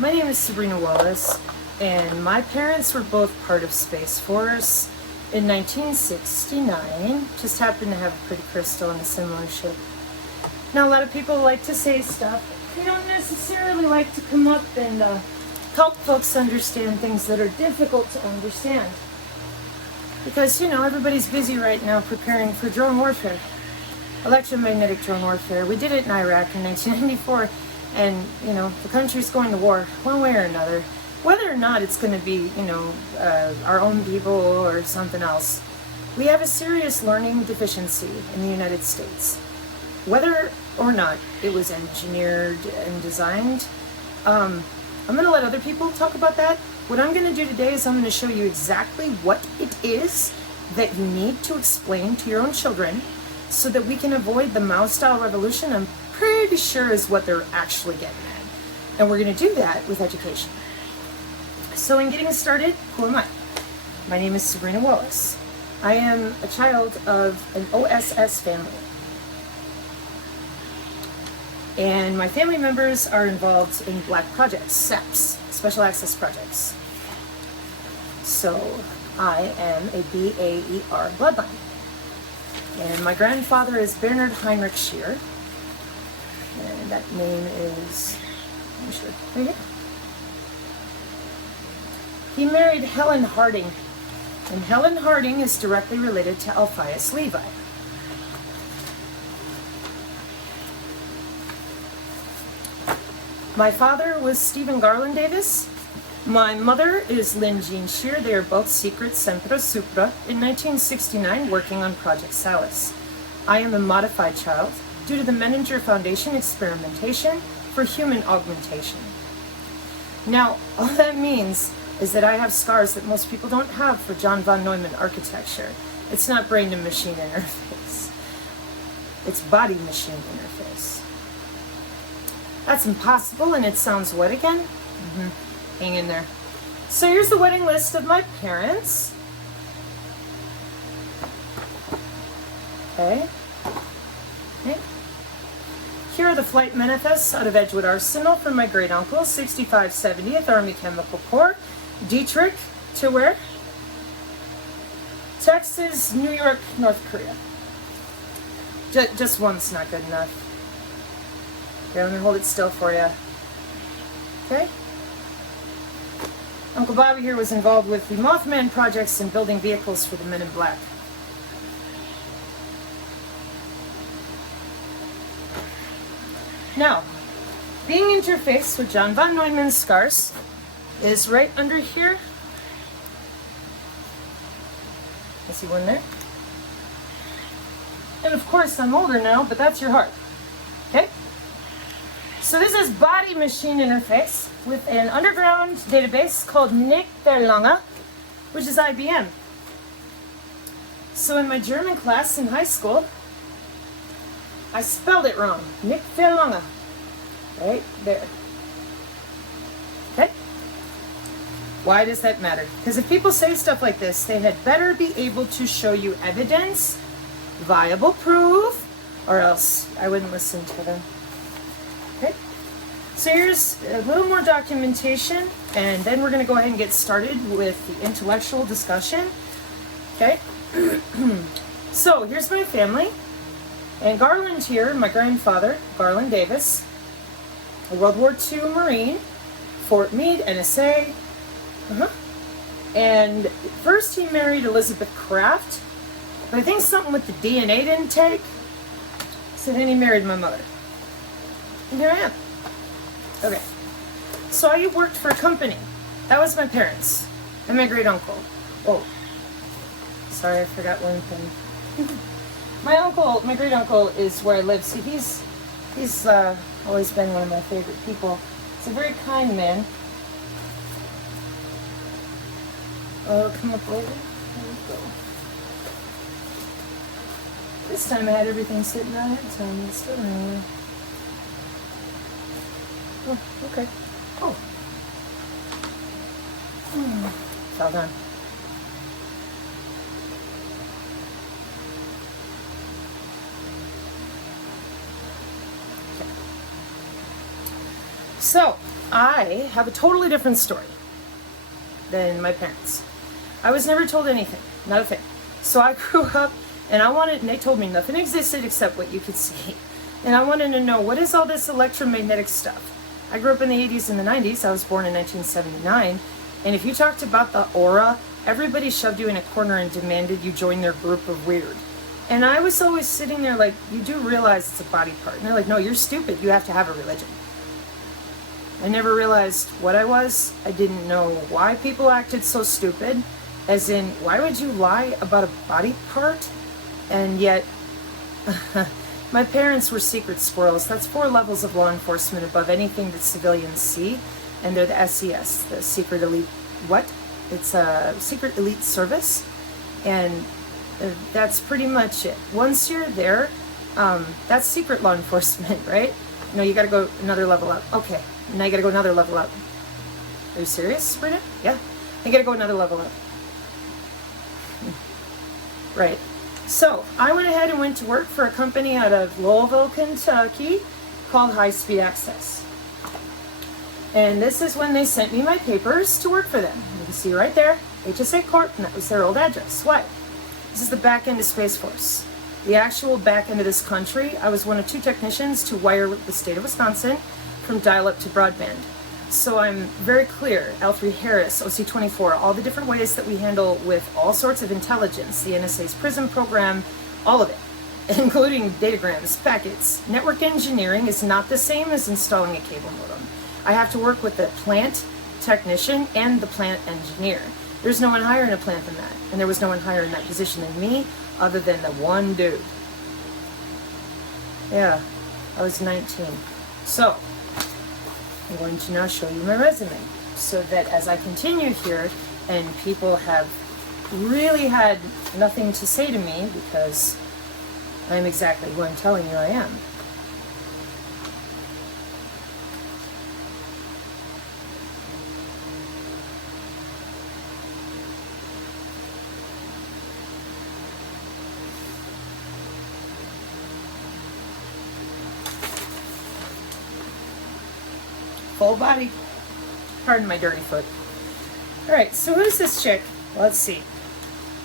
My name is Sabrina Wallace, and my parents were both part of Space Force in 1969. Just happened to have a pretty crystal and a similar ship. Now, a lot of people like to say stuff. They don't necessarily like to come up and help folks understand things that are difficult to understand. Because, everybody's busy right now preparing for drone warfare. Electromagnetic drone warfare. We did it in Iraq in 1994, and, the country's going to war one way or another. Whether or not it's going to be, our own people or something else. We have a serious learning deficiency in the United States. Whether or not it was engineered and designed, I'm going to let other people talk about that. What I'm going to do today is I'm going to show you exactly what it is that you need to explain to your own children so that we can avoid the Mao-style revolution. I'm pretty sure is what they're actually getting at. And we're going to do that with education. So in getting started, who am I? My name is Sabrina Wallace. I am a child of an OSS family. And my family members are involved in black projects, SAPs, Special Access Projects. So I am a BAER bloodline. And my grandfather is Bernard Heinrich Scheer. And that name is, I'm sure, right here. He married Helen Harding. And Helen Harding is directly related to Alpheus Levi. My father was Stephen Garland Davis. My mother is Lynn Jean Scheer. They are both secret Sempre Supra in 1969 working on Project Salus. I am a modified child due to the Menninger Foundation experimentation for human augmentation. Now, all that means is that I have scars that most people don't have for John von Neumann architecture. It's not brain to machine interface. It's body machine interface. That's impossible, and it sounds what again? Hang in there. So here's the wedding list of my parents. Okay. Here are the flight manifests out of Edgewood Arsenal from my great uncle, 65 70th Army Chemical Corps. Dietrich to where? Texas, New York, North Korea. Just one's not good enough. Okay, let me hold it still for you. Okay? Uncle Bobby here was involved with the Mothman projects and building vehicles for the Men in Black. Now, being interfaced with John von Neumann's scars is right under here. I see one there. And of course, I'm older now, but that's your heart. Okay? So this is body machine interface with an underground database called Nick Verlange, which is IBM. So in my German class in high school, I spelled it wrong. Nick Verlange. Right there. Okay? Why does that matter? Because if people say stuff like this, they had better be able to show you evidence, viable proof, or else I wouldn't listen to them. Okay? So here's a little more documentation, and then we're going to go ahead and get started with the intellectual discussion. Okay? So here's my family. And Garland here, my grandfather, Garland Davis, a World War II Marine, Fort Meade, NSA. And first he married Elizabeth Kraft, but I think something with the DNA didn't take, so then he married my mother. And here I am. Okay. So I worked for a company. That was my parents and my great uncle. Oh, sorry, I forgot one thing. My great uncle is where I live. So he's always been one of my favorite people. He's a very kind man. Oh, come up over. There we go. This time I had everything sitting right ahead of time. It's still anyway. Oh, okay. Oh. It's all done. So, I have a totally different story than my parents. I was never told anything, not a thing. So I grew up and they told me nothing existed except what you could see. And I wanted to know, what is all this electromagnetic stuff? I grew up in the 80s and the 90s. I was born in 1979. And if you talked about the aura, everybody shoved you in a corner and demanded you join their group of weird. And I was always sitting there like, you do realize it's a body part. And they're like, no, you're stupid. You have to have a religion. I never realized what I was. I didn't know why people acted so stupid. As in, why would you lie about a body part? And yet, my parents were secret squirrels. That's 4 levels of law enforcement above anything that civilians see. And they're the SES, the Secret Elite, It's a Secret Elite Service. And that's pretty much it. Once you're there, that's secret law enforcement, right? No, you gotta go another level up. Okay, now you gotta go another level up. Are you serious, Sabrina? Yeah, you gotta go another level up. Right. So I went ahead and went to work for a company out of Louisville, Kentucky called High Speed Access. And this is when they sent me my papers to work for them. You can see right there, HSA Corp, and that was their old address. Why? This is the back end of Space Force. The actual back end of this country. I was one of 2 technicians to wire the state of Wisconsin from dial-up to broadband. So I'm very clear, L3 Harris, OC24, all the different ways that we handle with all sorts of intelligence, the NSA's PRISM program, all of it, including datagrams, packets. Network engineering is not the same as installing a cable modem. I have to work with the plant technician and the plant engineer. There's no one higher in a plant than that, and there was no one higher in that position than me, other than the one dude. Yeah, I was 19. So, I'm going to now show you my resume, so that as I continue here, and people have really had nothing to say to me, because I'm exactly who I'm telling you I am. Full body. Pardon my dirty foot. Alright, so who's this chick? Let's see.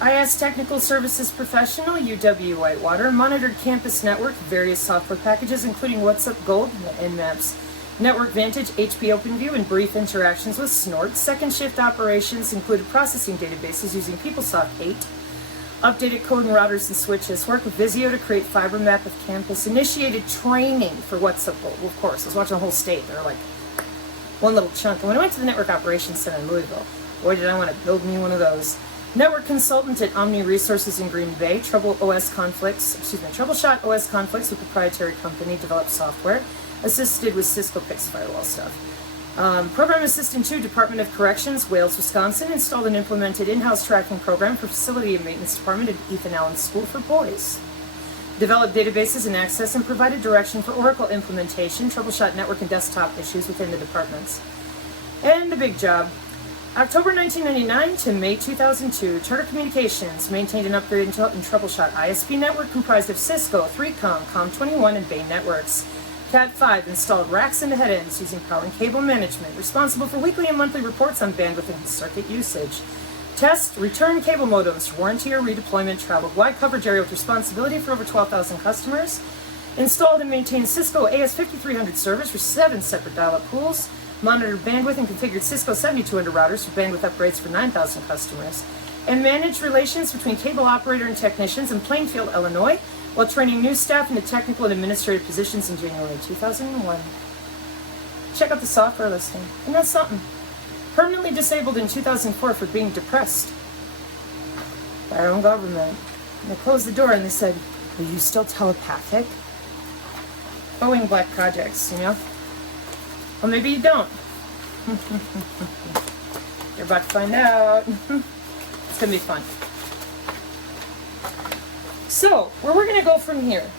IS Technical Services Professional, UW Whitewater, monitored campus network, various software packages, including WhatsUp Gold, Nmaps, Network Vantage, HP OpenView, and brief interactions with Snort. Second shift operations included processing databases using PeopleSoft 8, updated code and routers and switches, worked with Visio to create fiber map of campus, initiated training for WhatsUp Gold. Well, of course, I was watching the whole state. They're like one little chunk. And when I went to the Network Operations Center in Louisville, boy, did I want to build me one of those. Network consultant at Omni Resources in Green Bay, troubleshot OS conflicts with proprietary company developed software, assisted with Cisco PIX firewall stuff. Program assistant to Department of Corrections, Wales, Wisconsin, installed and implemented in-house tracking program for facility and maintenance department at Ethan Allen School for Boys. Developed databases and access and provided direction for Oracle implementation, troubleshot network and desktop issues within the departments. And the big job. October 1999 to May 2002, Charter Communications maintained and upgraded and troubleshot ISP network comprised of Cisco, 3Com, Com21, and Bay networks. Cat5 installed racks into head ends using power and cable management, responsible for weekly and monthly reports on bandwidth and circuit usage. Test, return cable modems for warranty or redeployment, traveled wide coverage area with responsibility for over 12,000 customers. Installed and maintained Cisco AS5300 servers for 7 separate dial-up pools. Monitored bandwidth and configured Cisco 7200 routers for bandwidth upgrades for 9,000 customers. And managed relations between cable operator and technicians in Plainfield, Illinois, while training new staff into technical and administrative positions in January 2001. Check out the software listing. Isn't that something? Permanently disabled in 2004 for being depressed by our own government. And they closed the door and they said, "Are you still telepathic?" Boeing Black Projects, you know? Well, maybe you don't. You're about to find out. It's going to be fun. So, where we're going to go from here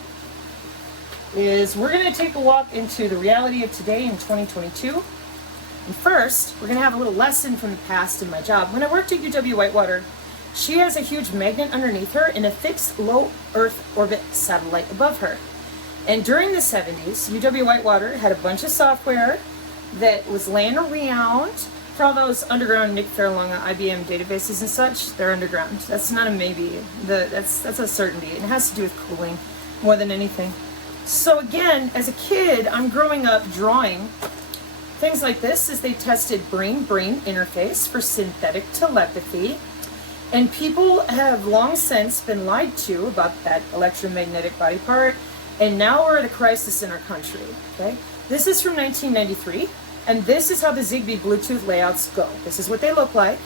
is we're going to take a walk into the reality of today in 2022. And first, we're going to have a little lesson from the past in my job. When I worked at UW Whitewater, she has a huge magnet underneath her and a fixed low Earth orbit satellite above her. And during the 70s, UW Whitewater had a bunch of software that was laying around. For all those underground Nick Faralonga IBM databases and such, they're underground. That's not a maybe. That's a certainty. It has to do with cooling more than anything. So again, as a kid, I'm growing up drawing things like this as they tested brain-brain interface for synthetic telepathy. And people have long since been lied to about that electromagnetic body part. And now we're at a crisis in our country, okay? This is from 1993. And this is how the Zigbee Bluetooth layouts go. This is what they look like.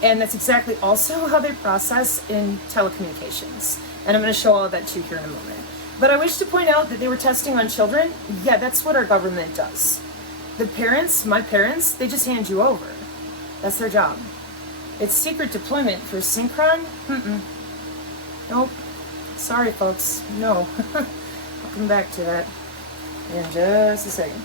And that's exactly also how they process in telecommunications. And I'm going to show all of that to you here in a moment. But I wish to point out that they were testing on children. Yeah, that's what our government does. The parents, my parents, they just hand you over. That's their job. It's secret deployment for Synchron? Nope. Sorry, folks. No. I'll come back to that in just a second.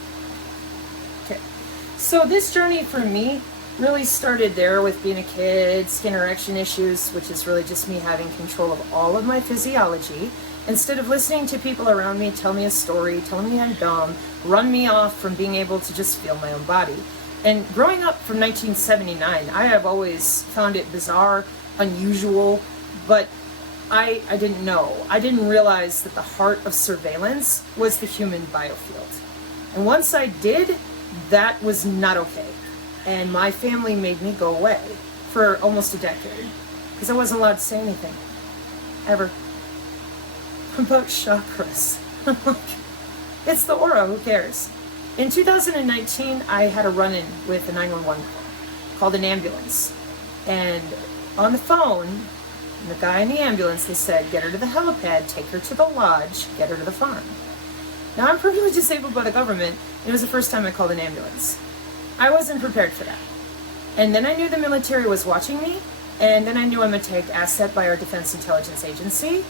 So this journey for me really started there with being a kid, skin erection issues, which is really just me having control of all of my physiology. Instead of listening to people around me tell me a story, telling me I'm dumb, run me off from being able to just feel my own body. And growing up from 1979, I have always found it bizarre, unusual, but I didn't know. I didn't realize that the heart of surveillance was the human biofield. And once I did, that was not okay. And my family made me go away for almost a decade because I wasn't allowed to say anything. Ever. About chakras. It's the aura, who cares? In 2019, I had a run-in with a 911 call, called an ambulance. And on the phone, the guy in the ambulance, they said, get her to the helipad, take her to the lodge, get her to the farm. Now, I'm permanently disabled by the government. It was the first time I called an ambulance. I wasn't prepared for that. And then I knew the military was watching me, and then I knew I'm a tagged asset by our Defense Intelligence Agency,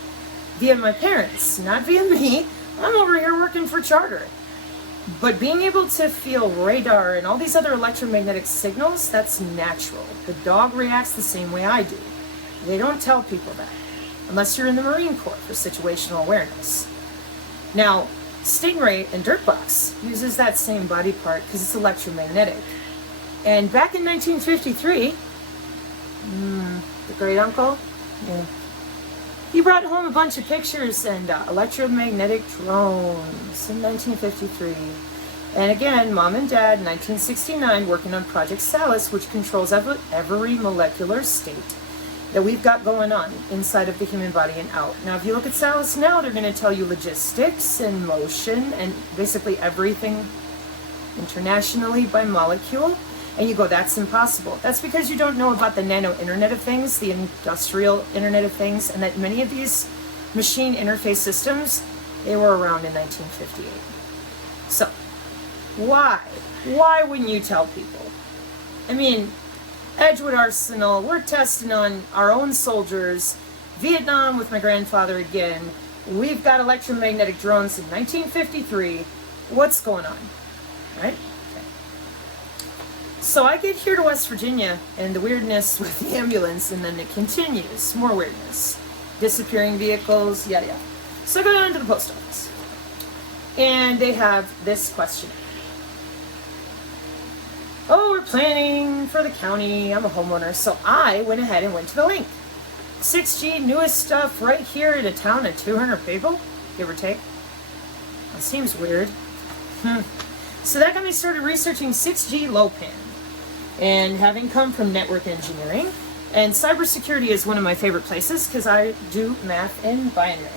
via my parents, not via me. I'm over here working for Charter. But being able to feel radar and all these other electromagnetic signals, that's natural. The dog reacts the same way I do. They don't tell people that, unless you're in the Marine Corps for situational awareness. Now, Stingray and Dirtbox uses that same body part because it's electromagnetic. And back in 1953, the great uncle, he brought home a bunch of pictures and electromagnetic drones in 1953. And again, Mom and Dad in 1969 working on Project Salus, which controls every molecular state that we've got going on inside of the human body and out. Now, if you look at Salus now, they're going to tell you logistics and motion and basically everything internationally by molecule. And you go, that's impossible. That's because you don't know about the nano Internet of Things, the industrial Internet of Things, and that many of these machine interface systems, they were around in 1958. So, why? Why wouldn't you tell people? I mean, Edgewood Arsenal, we're testing on our own soldiers. Vietnam with my grandfather again. We've got electromagnetic drones in 1953. What's going on? Right? Okay. So I get here to West Virginia and the weirdness with the ambulance, and then it continues. More weirdness. Disappearing vehicles, yada yada. So I go down to the post office. And they have this question. Oh, we're planning for the county. I'm a homeowner. So I went ahead and went to the link. 6G, newest stuff right here in a town of 200 people, give or take. That seems weird. So that got me started researching 6G low pan. And having come from network engineering, and cybersecurity is one of my favorite places because I do math and binary.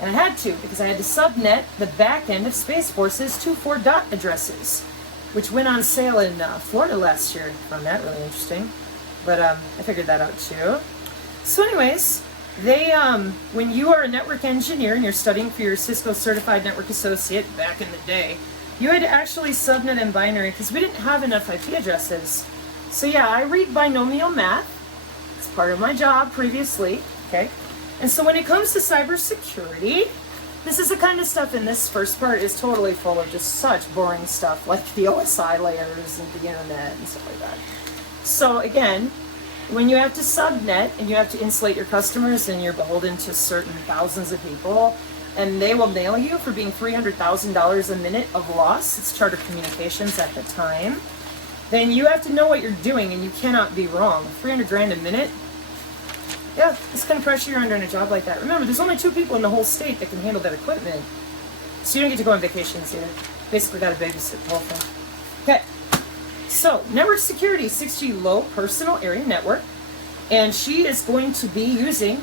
And I had to because I had to subnet the back end of Space Force's 2.4 dot addresses, which went on sale in Florida last year. Found that really interesting. But I figured that out too. So anyways, they when you are a network engineer and you're studying for your Cisco Certified Network Associate back in the day, you had to actually subnet in binary because we didn't have enough IP addresses. So yeah, I read binomial math. It's part of my job previously, okay? And so when it comes to cybersecurity, this is the kind of stuff in this first part is totally full of just such boring stuff like the OSI layers and the internet and stuff like that. So again, when you have to subnet and you have to insulate your customers and you're beholden to certain thousands of people, and they will nail you for being $300,000 a minute of loss. It's Charter Communications at the time. Then you have to know what you're doing, and you cannot be wrong. 300 grand a minute? Yeah, it's kind of pressure you're under in a job like that. Remember, there's only 2 people in the whole state that can handle that equipment. So you don't get to go on vacations here. Basically got to babysit the whole thing. Okay, so network security, 6G low personal area network. And she is going to be using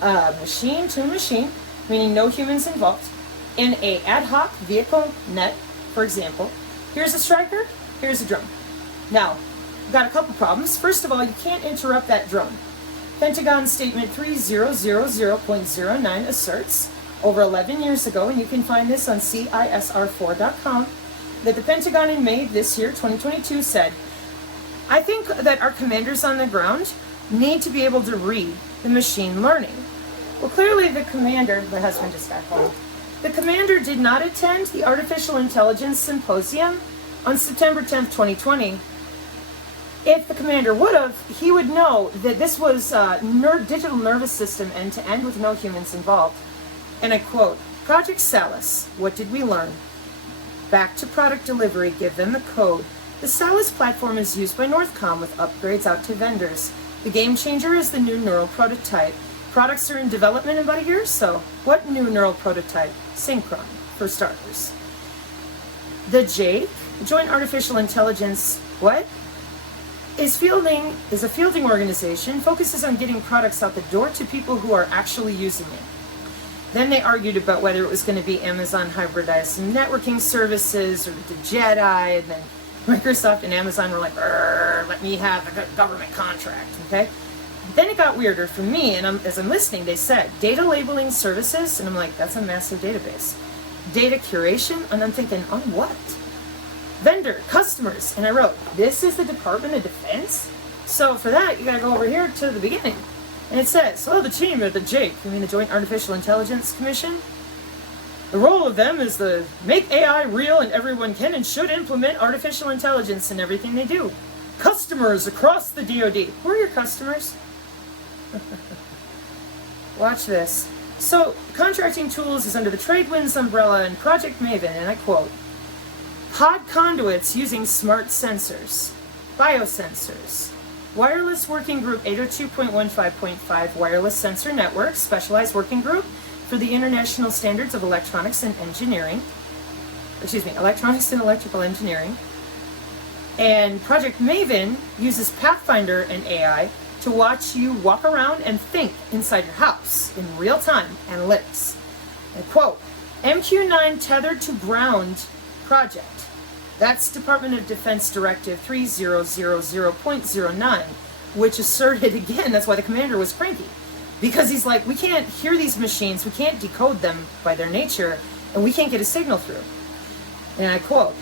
machine to machine, meaning no humans involved, in a ad hoc vehicle net, for example. Here's a striker, here's a drone. Now, we've got a couple problems. First of all, you can't interrupt that drone. Pentagon Statement 3000.09 asserts, over 11 years ago, and you can find this on CISR4.com, that the Pentagon in May this year, 2022, said, I think that our commanders on the ground need to be able to read the machine learning. Well, clearly the commander, my husband just got home, the commander did not attend the Artificial Intelligence Symposium on September 10th, 2020. If the commander would have, he would know that this was digital nervous system end-to-end with no humans involved. And I quote, Project Salus, what did we learn? Back to product delivery, give them the code. The Salus platform is used by Northcom with upgrades out to vendors. The game changer is the new neural prototype. Products are in development in about a year or so. What new neural prototype? Synchron, for starters. The JAIC, Joint Artificial Intelligence, what? Is a fielding organization, focuses on getting products out the door to people who are actually using it. Then they argued about whether it was going to be Amazon hybridized networking services or the Jedi, and then Microsoft and Amazon were like, let me have a government contract, okay? Then it got weirder for me, and as I'm listening, they said, data labeling services, and I'm like, that's a massive database. Data curation, and I'm thinking, on what? Vendor, customers, and I wrote, this is the Department of Defense? So for that, you gotta go over here to the beginning. And it says, the team at the JAIC, the Joint Artificial Intelligence Commission, the role of them is to make AI real, and everyone can and should implement artificial intelligence in everything they do. Customers across the DoD. Who are your customers? Watch this. So, contracting tools is under the TradeWinds umbrella and Project Maven, and I quote, pod conduits using smart sensors, biosensors, wireless working group 802.15.5 wireless sensor network, specialized working group for the International Standards of Electronics and Electronics and Electrical Engineering. And Project Maven uses Pathfinder and AI to watch you walk around and think inside your house in real time analytics. And quote, MQ9 tethered to ground project. That's Department of Defense Directive 3000.09, which asserted again, that's why the commander was cranky. Because he's like, we can't hear these machines, we can't decode them by their nature, and we can't get a signal through. And I quote,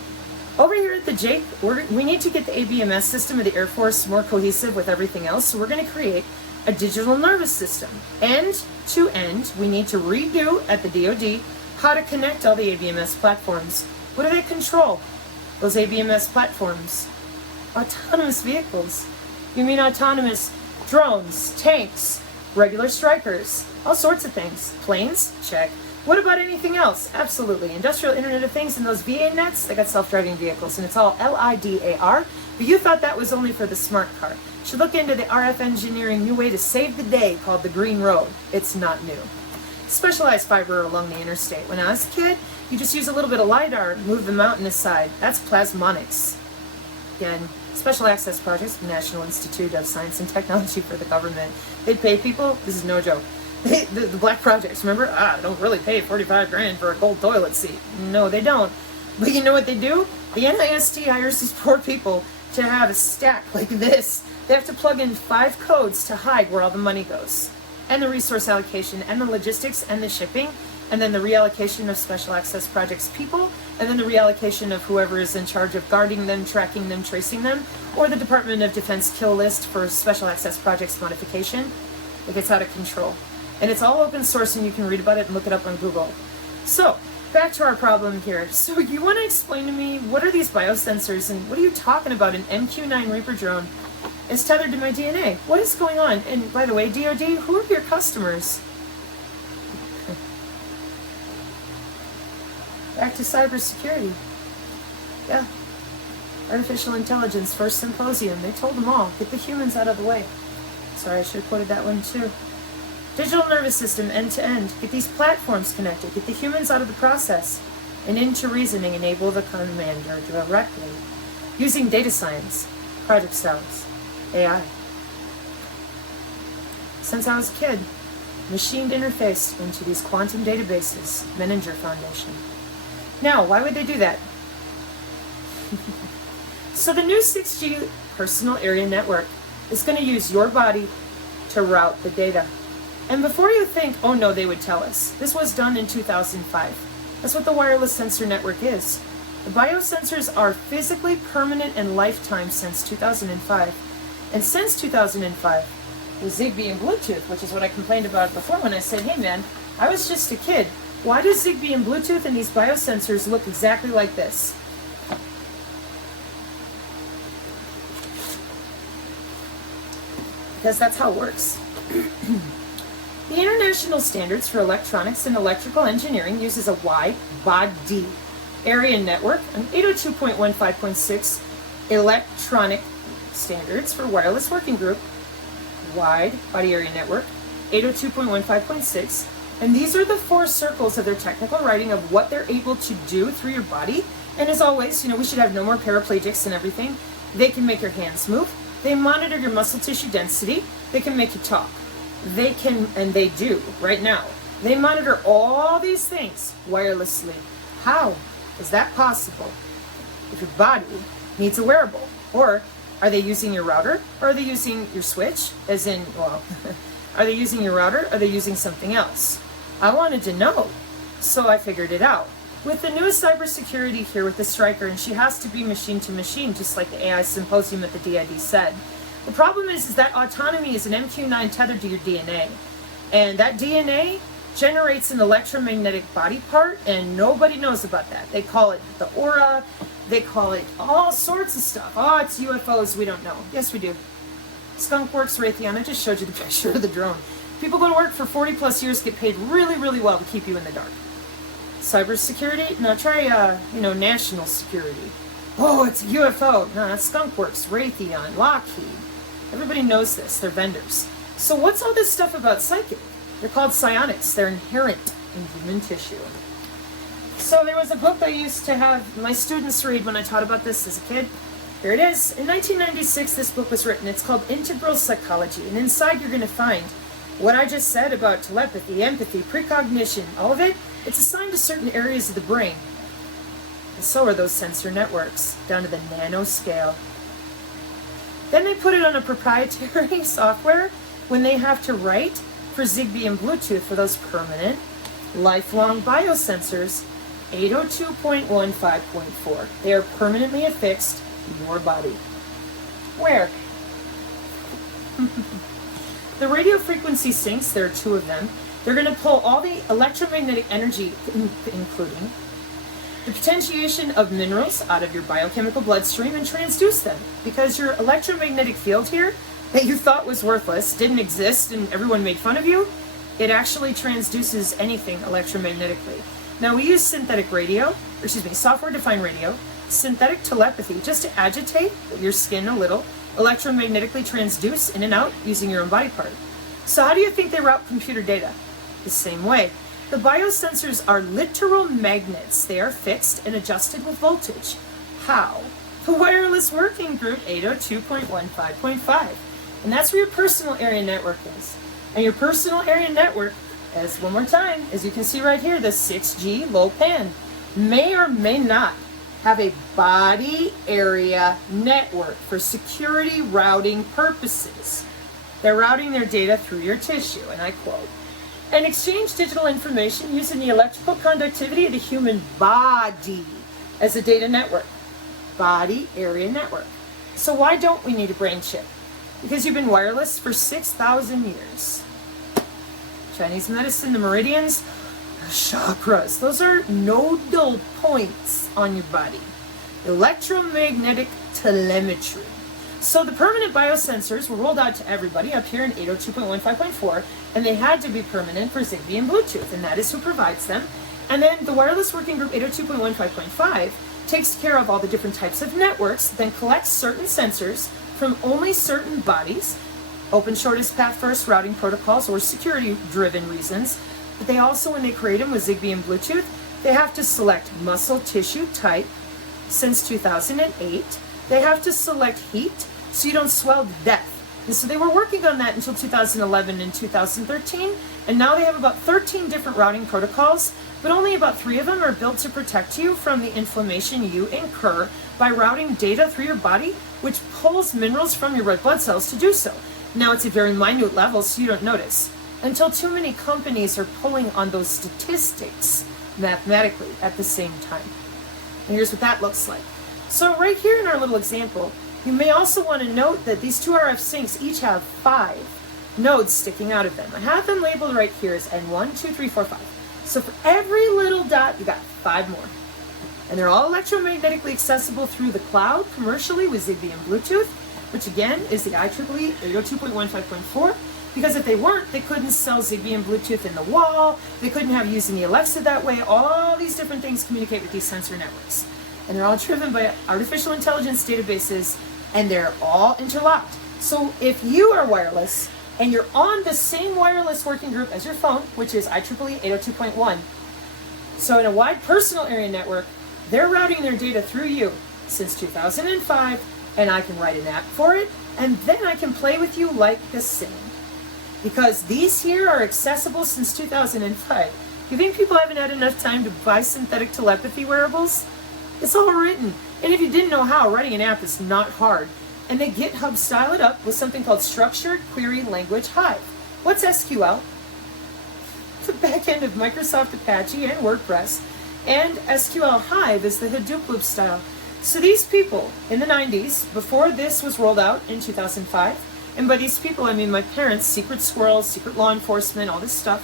over here at the JAIC, we need to get the ABMS system of the Air Force more cohesive with everything else, so we're going to create a digital nervous system. End to end, we need to redo at the DoD how to connect all the ABMS platforms. What do they control? Those ABMS platforms. Autonomous vehicles. You mean autonomous drones, tanks, regular strikers, all sorts of things. Planes? Check. What about anything else? Absolutely. Industrial Internet of Things and those VA nets, they got self-driving vehicles, and it's all LIDAR, but you thought that was only for the smart car. You should look into the RF engineering new way to save the day called the Green Road. It's not new. Specialized fiber along the interstate. When I was a kid, you just use a little bit of LiDAR, move the mountain aside. That's plasmonics. Again, special access projects, National Institute of Science and Technology for the government. They pay people, this is no joke. The black projects, remember? Don't really pay 45 grand for a gold toilet seat. No, they don't. But you know what they do? The NIST hires these poor people to have a stack like this. They have to plug in 5 codes to hide where all the money goes. And the resource allocation, and the logistics, and the shipping, and then the reallocation of special access projects people, and then the reallocation of whoever is in charge of guarding them, tracking them, tracing them, or the Department of Defense kill list for special access projects modification. It gets out of control. And it's all open source, and you can read about it and look it up on Google. So, back to our problem here. So you want to explain to me, what are these biosensors, and what are you talking about? An MQ9 Reaper drone is tethered to my DNA. What is going on? And by the way, DoD, who are your customers? Back to cybersecurity. Yeah. Artificial intelligence, first symposium. They told them all, get the humans out of the way. Sorry, I should have quoted that one too. Digital nervous system, end to end. Get these platforms connected. Get the humans out of the process. And into reasoning, enable the commander directly. Using data science, project styles, AI. Since I was a kid, machined interfaced into these quantum databases, Menninger Foundation. Now, why would they do that? So the new 6G personal area network is going to use your body to route the data. And before you think, oh no, they would tell us, this was done in 2005. That's what the wireless sensor network is. The biosensors are physically permanent and lifetime since 2005. And since 2005, with Zigbee and Bluetooth, which is what I complained about before when I said, hey man, I was just a kid. Why does Zigbee and Bluetooth and these biosensors look exactly like this? Because that's how it works. The International Standards for Electronics and Electrical Engineering uses a wide body area network, an 802.15.6 electronic standards for wireless working group, wide body area network, 802.15.6, and these are the 4 circles of their technical writing of what they're able to do through your body. And as always, we should have no more paraplegics and everything. They can make your hands move. They monitor your muscle tissue density. They can make you talk. They can, and they do right now. They monitor all these things wirelessly. How is that possible if your body needs a wearable? Or are they using your router? Or are they using your switch? As in, well, are they using your router? Or are they using something else? I wanted to know, so I figured it out. With the newest cybersecurity here with the Striker, and she has to be machine to machine, just like the AI symposium at the DID said. The problem is that autonomy is an MQ9 tethered to your DNA. And that DNA generates an electromagnetic body part, and nobody knows about that. They call it the aura, they call it all sorts of stuff. Oh, it's UFOs, we don't know. Yes, we do. Skunkworks, Raytheon, I just showed you the picture of the drone. People go to work for 40 plus years, get paid really, really well to keep you in the dark. Cybersecurity? No, try, national security. Oh, it's a UFO. No, that's Skunkworks, Raytheon, Lockheed. Everybody knows this. They're vendors. So what's all this stuff about psychic? They're called psionics. They're inherent in human tissue. So there was a book I used to have my students read when I taught about this as a kid. Here it is. In 1996, this book was written. It's called Integral Psychology. And inside you're going to find what I just said about telepathy, empathy, precognition, all of it. It's assigned to certain areas of the brain. And so are those sensor networks, down to the nanoscale. Then they put it on a proprietary software when they have to write for Zigbee and Bluetooth for those permanent, lifelong biosensors, 802.15.4. They are permanently affixed to your body. Where? The radio frequency sinks, there are 2 of them. They're going to pull all the electromagnetic energy, including the potentiation of minerals out of your biochemical bloodstream and transduce them. Because your electromagnetic field here that you thought was worthless, didn't exist, and everyone made fun of you, it actually transduces anything electromagnetically. Now we use software-defined radio, synthetic telepathy, just to agitate your skin a little, electromagnetically transduce in and out using your own body part. So how do you think they route computer data? The same way. The biosensors are literal magnets. They are fixed and adjusted with voltage. How? The wireless working group 802.15.5. And that's where your personal area network is. And your personal area network, as one more time, as you can see right here, the 6G low pan, may or may not have a body area network for security routing purposes. They're routing their data through your tissue, and I quote, and exchange digital information using the electrical conductivity of the human body as a data network. Body area network. So why don't we need a brain chip? Because you've been wireless for 6,000 years. Chinese medicine, the meridians, the chakras, those are nodal points on your body. Electromagnetic telemetry. So the permanent biosensors were rolled out to everybody up here in 802.15.4, and they had to be permanent for Zigbee and Bluetooth, and that is who provides them. And then the Wireless Working Group 802.15.5 takes care of all the different types of networks, then collects certain sensors from only certain bodies, open shortest path first routing protocols or security-driven reasons. But they also, when they create them with Zigbee and Bluetooth, they have to select muscle tissue type since 2008. They have to select heat so you don't swell to death. And so they were working on that until 2011 and 2013, and now they have about 13 different routing protocols, but only about 3 of them are built to protect you from the inflammation you incur by routing data through your body, which pulls minerals from your red blood cells to do so. Now it's at very minute levels, so you don't notice, until too many companies are pulling on those statistics mathematically at the same time. And here's what that looks like. So right here in our little example, you may also want to note that these 2 RF sinks each have 5 nodes sticking out of them. I have them labeled right here as N1, 2, 3, 4, 5. So for every little dot, you got 5 more. And they're all electromagnetically accessible through the cloud commercially with Zigbee and Bluetooth, which again is the IEEE 802.15.4. Because if they weren't, they couldn't sell Zigbee and Bluetooth in the wall. They couldn't have using the Alexa that way. All these different things communicate with these sensor networks. And they're all driven by artificial intelligence databases, and they're all interlocked. So if you are wireless and you're on the same wireless working group as your phone, which is IEEE 802.1, so in a wide personal area network, they're routing their data through you since 2005, and I can write an app for it, and then I can play with you like the same. Because these here are accessible since 2005. You think people haven't had enough time to buy synthetic telepathy wearables? It's all written. And if you didn't know how, writing an app is not hard. And they GitHub style it up with something called Structured Query Language Hive. What's SQL? The back end of Microsoft Apache and WordPress. And SQL Hive is the Hadoop loop style. So these people in the 90s, before this was rolled out in 2005, and by these people, I mean my parents, secret squirrels, secret law enforcement, all this stuff,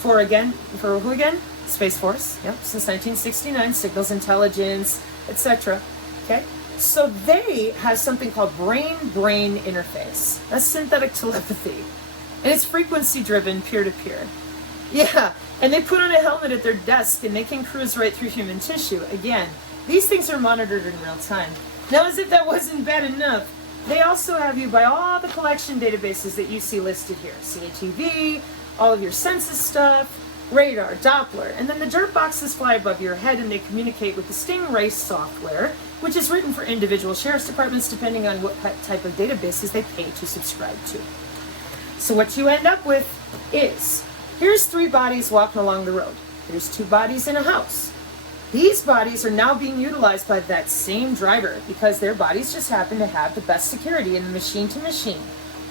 for who again? Space Force, yep, since 1969, signals intelligence, etc. Okay, so they have something called brain-brain interface. That's synthetic telepathy, and it's frequency-driven, peer-to-peer. Yeah, and they put on a helmet at their desk, and they can cruise right through human tissue. Again, these things are monitored in real time. Now, as if that wasn't bad enough, they also have you by all the collection databases that you see listed here. CATV, all of your census stuff, radar, Doppler, and then the dirt boxes fly above your head and they communicate with the Stingray software, which is written for individual sheriff's departments depending on what type of databases they pay to subscribe to. So what you end up with is, here's 3 bodies walking along the road. There's 2 bodies in a house. These bodies are now being utilized by that same driver because their bodies just happen to have the best security, and the machine-to-machine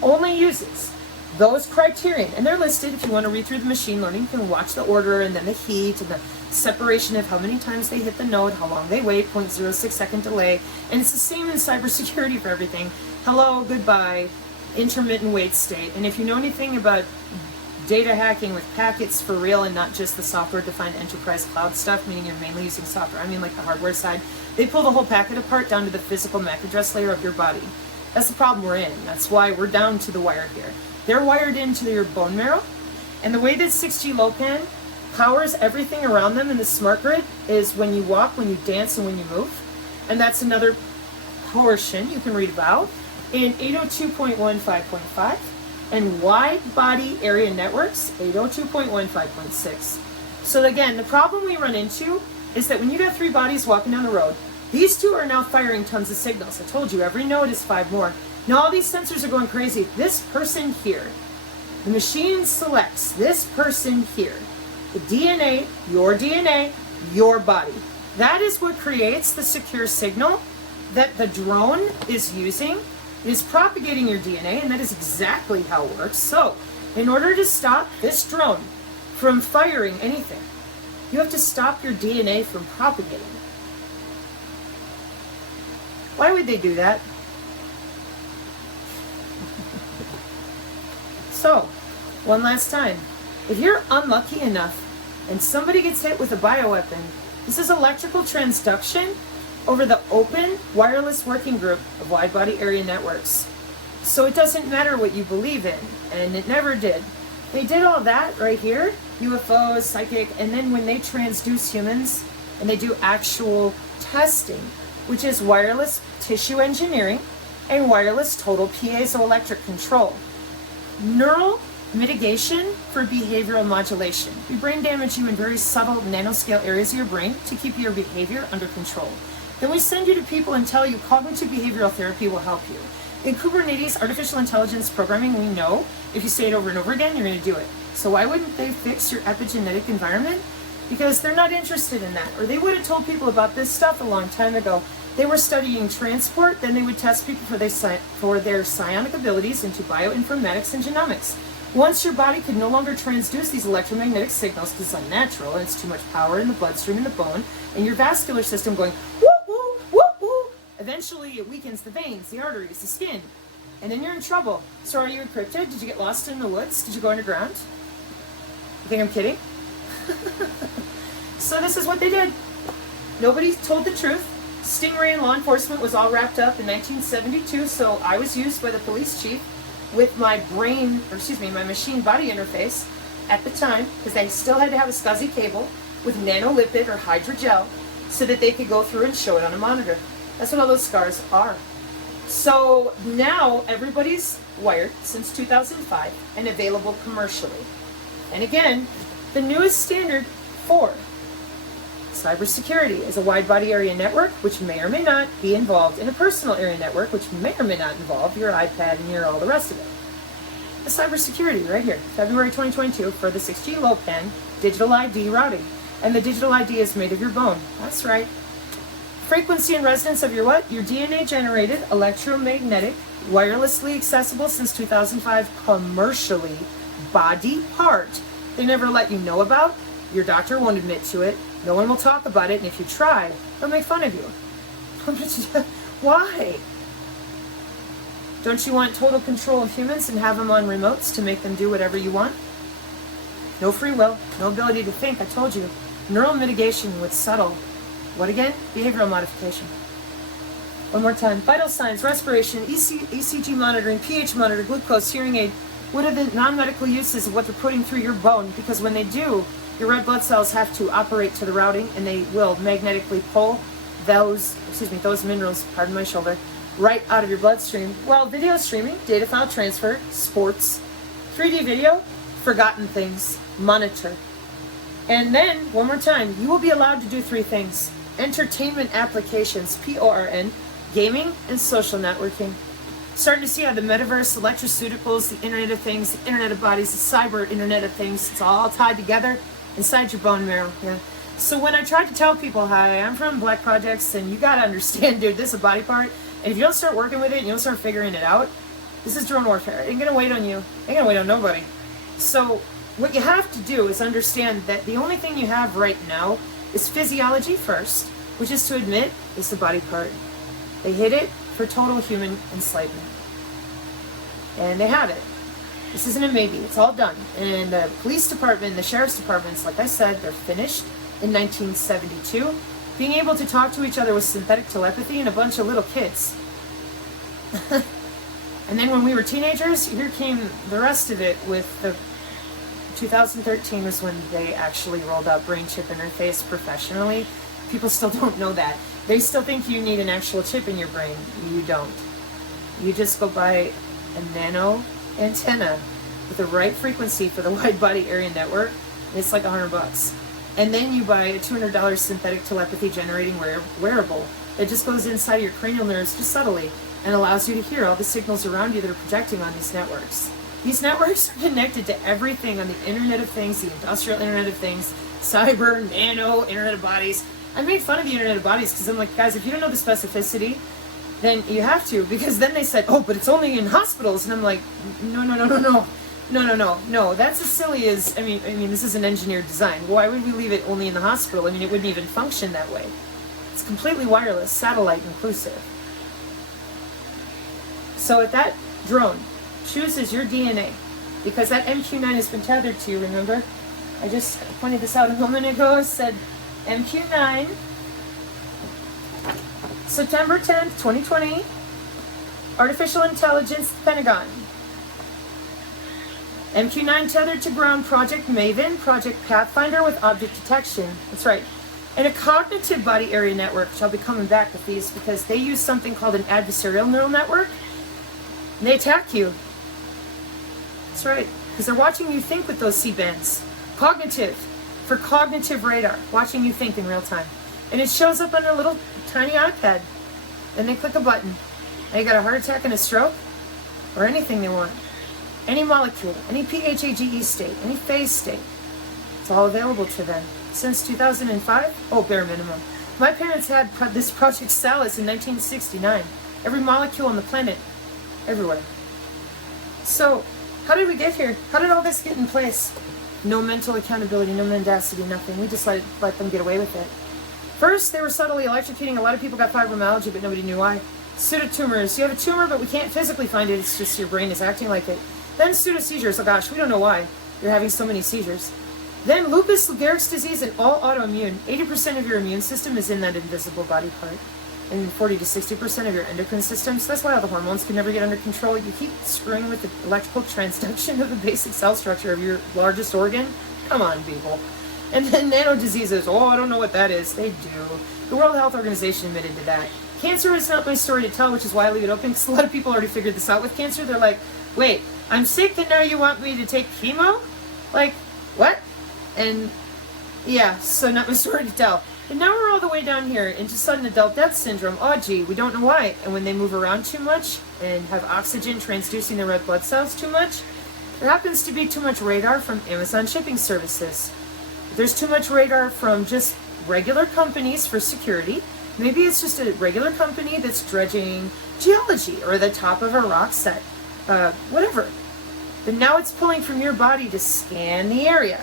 only uses those criterion. And they're listed. If you want to read through the machine learning, you can watch the order and then the heat and the separation of how many times they hit the node, how long they wait, 0.06 second delay. And it's the same in cybersecurity for everything. Hello, goodbye, intermittent wait state. And if you know anything about data hacking with packets for real and not just the software-defined enterprise cloud stuff, meaning you're mainly using software, I mean like the hardware side, they pull the whole packet apart down to the physical MAC address layer of your body. That's the problem we're in. That's why we're down to the wire here. They're wired into your bone marrow, and the way that 6G low-pan powers everything around them in the smart grid is when you walk, when you dance, and when you move. And that's another portion you can read about in 802.15.5. and wide body area networks, 802.15.6. So again, the problem we run into is that when you got 3 bodies walking down the road, these 2 are now firing tons of signals. I told you, every node is 5 more. Now all these sensors are going crazy. This person here, the machine selects this person here, the DNA, your body. That is what creates the secure signal that the drone is using. It is propagating your DNA, and that is exactly how it works. So, in order to stop this drone from firing anything, you have to stop your DNA from propagating. Why would they do that? So, one last time, if you're unlucky enough and somebody gets hit with a bioweapon, this is electrical transduction over the open wireless working group of wide body area networks. So it doesn't matter what you believe in, and it never did. They did all that right here, UFOs, psychic, and then when they transduce humans and they do actual testing, which is wireless tissue engineering and wireless total piezoelectric control. Neural mitigation for behavioral modulation. We brain damage you in very subtle nanoscale areas of your brain to keep your behavior under control. Then we send you to people and tell you cognitive behavioral therapy will help you. In Kubernetes, artificial intelligence programming, we know if you say it over and over again, you're going to do it. So why wouldn't they fix your epigenetic environment? Because they're not interested in that. Or they would have told people about this stuff a long time ago. They were studying transport, then they would test people for their psionic abilities into bioinformatics and genomics. Once your body could no longer transduce these electromagnetic signals because it's unnatural and it's too much power in the bloodstream and the bone, and your vascular system going whoop, whoop, whoop, whoop, eventually it weakens the veins, the arteries, the skin, and then you're in trouble. So are you encrypted? Did you get lost in the woods? Did you go underground? You think I'm kidding? So this is what they did. Nobody told the truth. Stingray and law enforcement was all wrapped up in 1972, so I was used by the police chief with my my machine body interface at the time, because they still had to have a SCSI cable with nanolipid or hydrogel so that they could go through and show it on a monitor. That's what all those scars are. So now everybody's wired since 2005 and available commercially. And again, the newest standard for cybersecurity is a wide body area network, which may or may not be involved in a personal area network, which may or may not involve your iPad and all the rest of it. The cybersecurity right here, February 2022 for the 6G low pan digital ID routing. And the digital ID is made of your bone. That's right. Frequency and resonance of your what? Your DNA generated, electromagnetic, wirelessly accessible since 2005, commercially body part they never let you know about. Your doctor won't admit to it. No one will talk about it, and if you try, they'll make fun of you. Why? Don't you want total control of humans and have them on remotes to make them do whatever you want? No free will, no ability to think, I told you. Neural mitigation with subtle, what again? Behavioral modification. One more time. Vital signs, respiration, ECG monitoring, pH monitor, glucose, hearing aid. What are the non-medical uses of what they're putting through your bone? Because when they do, your red blood cells have to operate to the routing, and they will magnetically pull those minerals, pardon my shoulder, right out of your bloodstream. Well, video streaming, data file transfer, sports, 3D video, forgotten things, monitor. And then, one more time, you will be allowed to do 3 things. Entertainment applications, PORN, gaming, and social networking. Starting to see how the metaverse, electroceuticals, the Internet of Things, the Internet of Bodies, the cyber Internet of Things, it's all tied together inside your bone marrow. Yeah. So when I tried to tell people, hi, I'm from Black Projects, and you gotta understand, dude, this is a body part, and if you don't start working with it, and you don't start figuring it out, this is drone warfare. It ain't gonna wait on you. It ain't gonna wait on nobody. So what you have to do is understand that the only thing you have right now is physiology first, which is to admit it's the body part. They hid it for total human enslavement. And they have it. This isn't a maybe, it's all done. And the police department, the sheriff's departments, like I said, they're finished in 1972. Being able to talk to each other with synthetic telepathy and a bunch of little kids. And then when we were teenagers, here came the rest of it with the 2013 was when they actually rolled out brain chip interface professionally. People still don't know that. They still think you need an actual chip in your brain. You don't. You just go buy a nano antenna with the right frequency for the wide body area network. It's like $100. And then you buy a $200 synthetic telepathy generating wearable that just goes inside your cranial nerves just subtly and allows you to hear all the signals around you that are projecting on these networks. These networks are connected to everything on the Internet of Things, the industrial Internet of Things, cyber, nano, Internet of Bodies. I made fun of the Internet of Bodies because I'm like, guys, if you don't know the specificity, then you have to. Because then they said, oh, but it's only in hospitals. And I'm like, no. That's as silly as, I mean, this is an engineered design. Why would we leave it only in the hospital? I mean, it wouldn't even function that way. It's completely wireless, satellite inclusive. So if that drone chooses your DNA, because that MQ9 has been tethered to you, remember? I just pointed this out a moment ago. I said MQ9, September 10th, 2020, Artificial Intelligence, Pentagon. MQ-9 tethered to ground, Project Maven, Project Pathfinder with object detection. That's right. And a cognitive body area network, which I'll be coming back with these because they use something called an adversarial neural network. And they attack you. That's right. Because they're watching you think with those C-bands. Cognitive. For cognitive radar. Watching you think in real time. And it shows up on a little tiny iPad. Then they click a button. And you got a heart attack and a stroke? Or anything they want. Any molecule, any PHAGE state, any phase state. It's all available to them. Since 2005? Oh, bare minimum. My parents had this Project Wallace in 1969. Every molecule on the planet. Everywhere. So, how did we get here? How did all this get in place? No mental accountability, no mendacity, nothing. We just let them get away with it. First, they were subtly electrocuting. A lot of people got fibromyalgia, but nobody knew why. Pseudotumors. You have a tumor, but we can't physically find it. It's just your brain is acting like it. Then pseudoseizures. Oh gosh, we don't know why you're having so many seizures. Then lupus, Lou Gehrig's disease, and all autoimmune. 80% of your immune system is in that invisible body part. And 40 to 60% of your endocrine system. So that's why all the hormones can never get under control. You keep screwing with the electrical transduction of the basic cell structure of your largest organ. Come on, people. And then nano diseases. Oh, I don't know what that is. They do. The World Health Organization admitted to that. Cancer is not my story to tell, which is why I leave it open, because a lot of people already figured this out with cancer. They're like, wait, I'm sick and now you want me to take chemo? Like, what? And yeah, so not my story to tell. And now we're all the way down here into sudden adult death syndrome. Oh gee, we don't know why. And when they move around too much and have oxygen transducing the red blood cells too much, there happens to be too much radar from Amazon shipping services. There's too much radar from just regular companies for security. Maybe it's just a regular company that's dredging geology or the top of a rock set, whatever. But now it's pulling from your body to scan the area.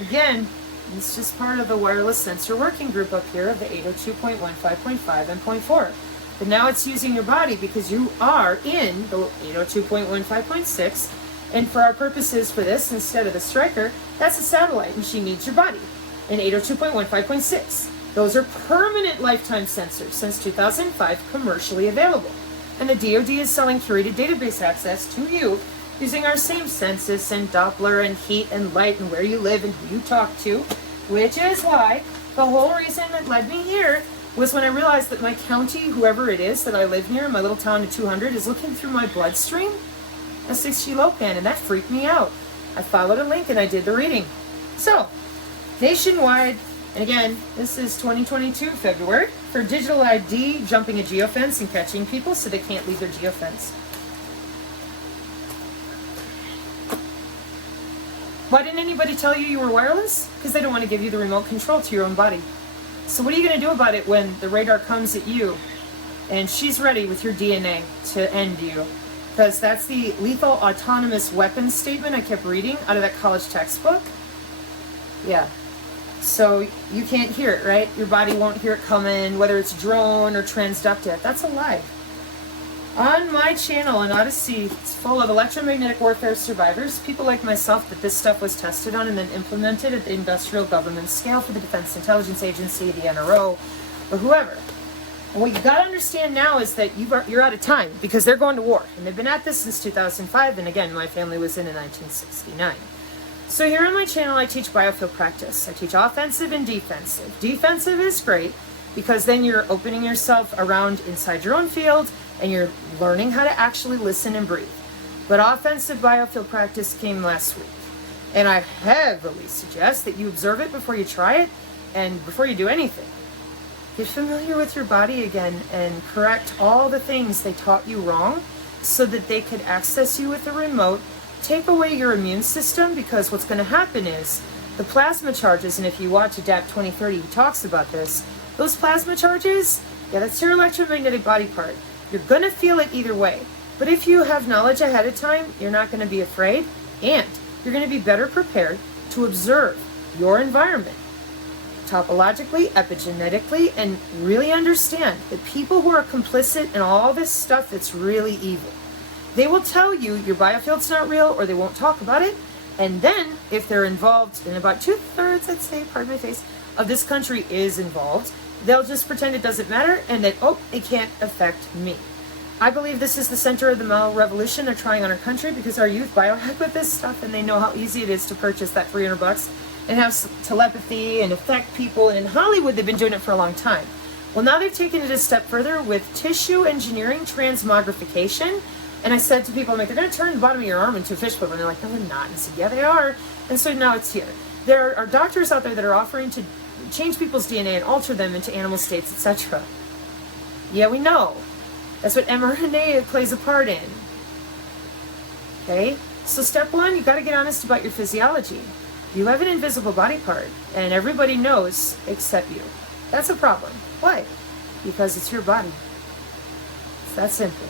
Again, it's just part of the wireless sensor working group up here of the 802.15.5 and .4. But now it's using your body because you are in the 802.15.6. And for our purposes for this, instead of the striker, that's a satellite and she needs your body in 802.15.6. Those are permanent lifetime sensors since 2005 commercially available. And the DoD is selling curated database access to you using our same census and Doppler and heat and light and where you live and who you talk to, which is why the whole reason that led me here was when I realized that my county, whoever it is that I live near, my little town of 200, is looking through my bloodstream, a 6G low-pan, and that freaked me out. I followed a link and I did the reading. So, nationwide, and again, this is 2022, February, for digital ID, jumping a geofence and catching people so they can't leave their geofence. Why didn't anybody tell you you were wireless? Because they don't want to give you the remote control to your own body. So what are you going to do about it when the radar comes at you and she's ready with your DNA to end you? Because that's the lethal autonomous weapons statement I kept reading out of that college textbook. Yeah. So you can't hear it, right? Your body won't hear it coming, whether it's drone or transductive. That's a lie. On my channel on Odyssey, it's full of electromagnetic warfare survivors, people like myself that this stuff was tested on and then implemented at the industrial government scale for the Defense Intelligence Agency, the NRO, or whoever. And what you got to understand now is that you're out of time because they're going to war. And they've been at this since 2005, and again, my family was in 1969. So here on my channel, I teach biofield practice. I teach offensive and defensive. Defensive is great because then you're opening yourself around inside your own field and you're learning how to actually listen and breathe. But offensive biofield practice came last week. And I heavily suggest that you observe it before you try it and before you do anything. Get familiar with your body again and correct all the things they taught you wrong so that they could access you with a remote. Take away your immune system because what's going to happen is the plasma charges, and if you watch Adapt 2030, he talks about this, those plasma charges, yeah, that's your electromagnetic body part. You're going to feel it either way. But if you have knowledge ahead of time, you're not going to be afraid, and you're going to be better prepared to observe your environment topologically, epigenetically, and really understand that people who are complicit in all this stuff that's really evil, they will tell you your biofield's not real or they won't talk about it. And then if they're involved, and about 2/3, I'd say, pardon my face, of this country is involved, they'll just pretend it doesn't matter and that, oh, it can't affect me. I believe this is the center of the mal revolution they're trying on our country, because our youth biohack with this stuff and they know how easy it is to purchase that $300 and have telepathy and affect people. And in Hollywood, they've been doing it for a long time. Well, now they've taken it a step further with tissue engineering transmogrification. And I said to people, I'm like, they're going to turn the bottom of your arm into a fish poop. And they're like, no, they're not. And I said, yeah, they are. And so now it's here. There are doctors out there that are offering to change people's DNA and alter them into animal states, etc. Yeah, we know. That's what mRNA plays a part in. Okay? So step one, you got to get honest about your physiology. You have an invisible body part, and everybody knows except you. That's a problem. Why? Because it's your body. It's that simple.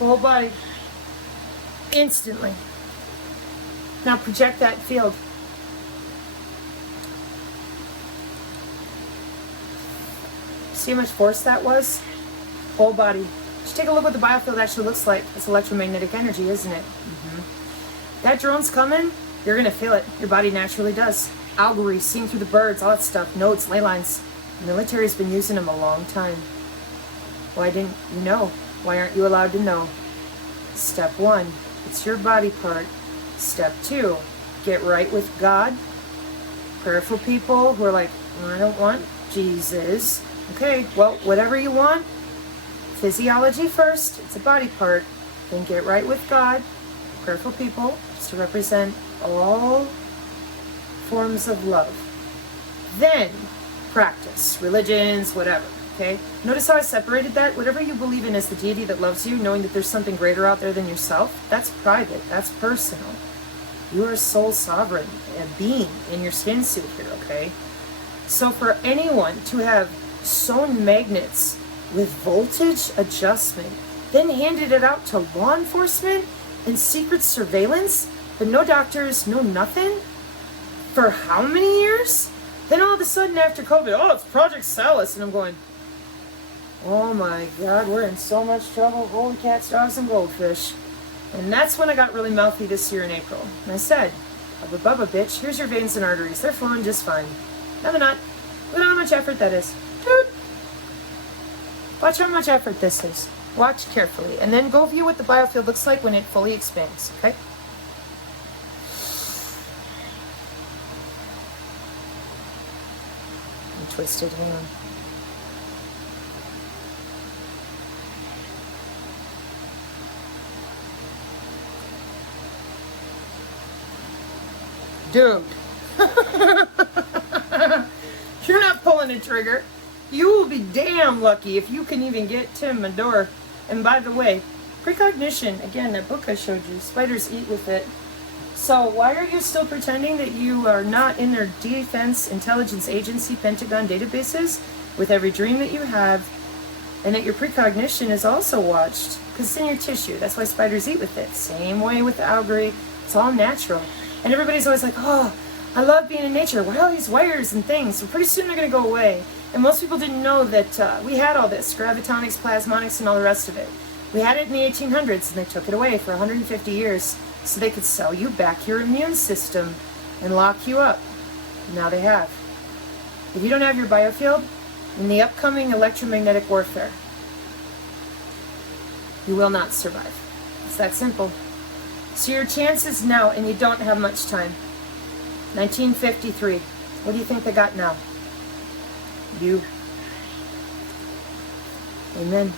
Whole body. Instantly. Now project that field. See how much force that was? Whole body. Just take a look what the biofield actually looks like. It's electromagnetic energy, isn't it? That drone's coming, you're going to feel it. Your body naturally does. Algorithm, seeing through the birds, all that stuff. Notes, ley lines. The military's been using them a long time. Why didn't you know? Why aren't you allowed to know? Step one, it's your body part. Step two, get right with God. Prayerful people who are like, I don't want Jesus. Okay, well, whatever you want, physiology first, it's a body part. Then get right with God. Prayerful people, just to represent all forms of love. Then practice, religions, whatever. Okay? Notice how I separated that? Whatever you believe in as the deity that loves you, knowing that there's something greater out there than yourself, that's private, that's personal. You are a soul sovereign, a being in your skin suit here, okay? So for anyone to have sewn magnets with voltage adjustment, then handed it out to law enforcement and secret surveillance, but no doctors, no nothing, for how many years? Then all of a sudden after COVID, oh, it's Project Salus, and I'm going, oh my God, we're in so much trouble. Holy cats, dogs, and goldfish. And that's when I got really mouthy this year in April. And I said, Bubba Bubba, bitch, here's your veins and arteries. They're flowing just fine. No, they're not. Look at how much effort that is. Dude. Watch how much effort this is. Watch carefully. And then go view what the biofield looks like when it fully expands, okay? I'm twisted, hang on. Dude, you're not pulling a trigger. You will be damn lucky if you can even get to my door. And by the way, precognition, again, that book I showed you, spiders eat with it. So why are you still pretending that you are not in their Defense Intelligence Agency Pentagon databases with every dream that you have, and that your precognition is also watched? Because it's in your tissue. That's why spiders eat with it. Same way with the algae. It's all natural. And everybody's always like, oh, I love being in nature. What are all these wires and things? So pretty soon they're going to go away. And most people didn't know that we had all this, gravitonics, plasmonics, and all the rest of it. We had it in the 1800s, and they took it away for 150 years so they could sell you back your immune system and lock you up. Now they have. If you don't have your biofield, in the upcoming electromagnetic warfare, you will not survive. It's that simple. So your chances now, and you don't have much time. 1953. What do you think they got now? You. Amen.